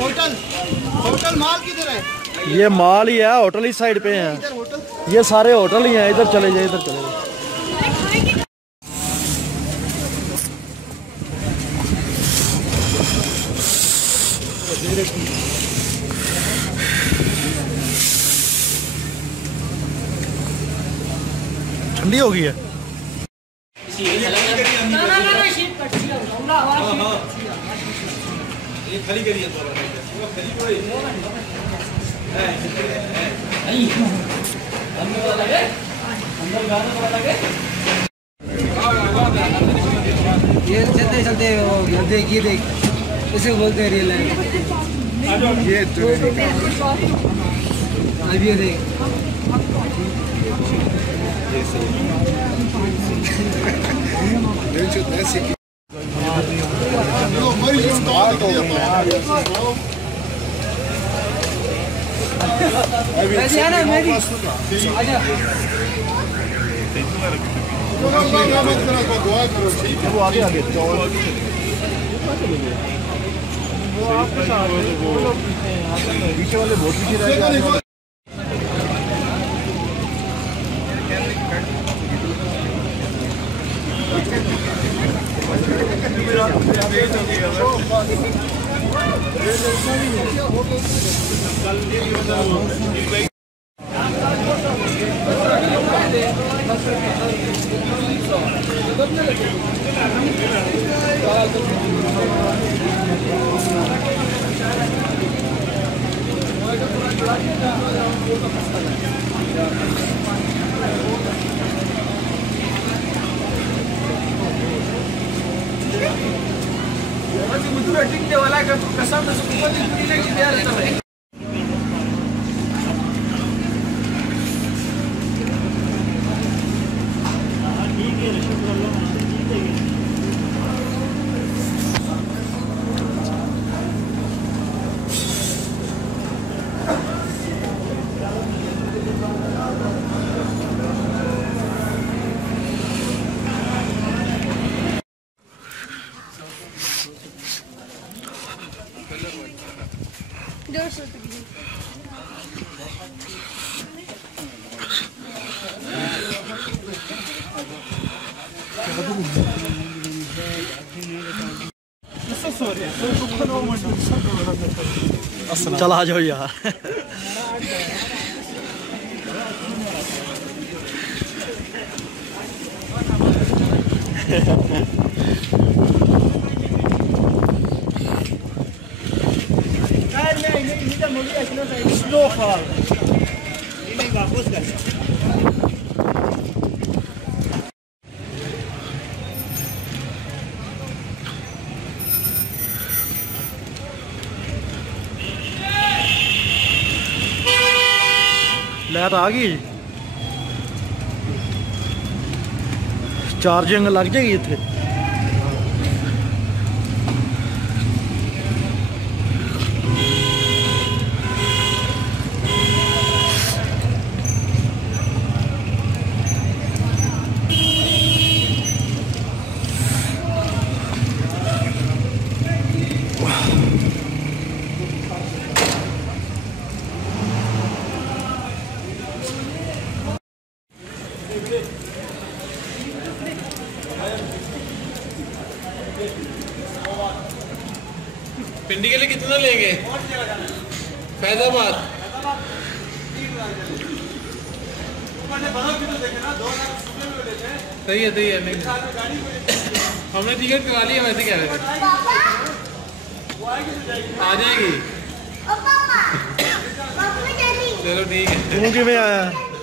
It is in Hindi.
होटल होटल माल किधर है? ये माल ही है, होटल इस साइड पे हैं। ये सारे होटल ही हैं। इधर चले जाए, इधर चले जाए। ठंडी हो गई है। खाली करिए ये चलते चलते देख ये देख इसे बोलते हैं रियल लाइफ। ये तो अभी ये देख वो आगे आगे पीछे वाले बहुत पीछे रहेगा। चल आ जाओ यार। लाइट आ गई, चार्जिंग लग जाएगी इतने। पिंडी के लिए कितना लेंगे? फैजाबाद सही है सही है। नहीं हमने टिकट करा लिया, वैसे कह रहे थे आ जाएगी। चलो ठीक है। तू किवें आया?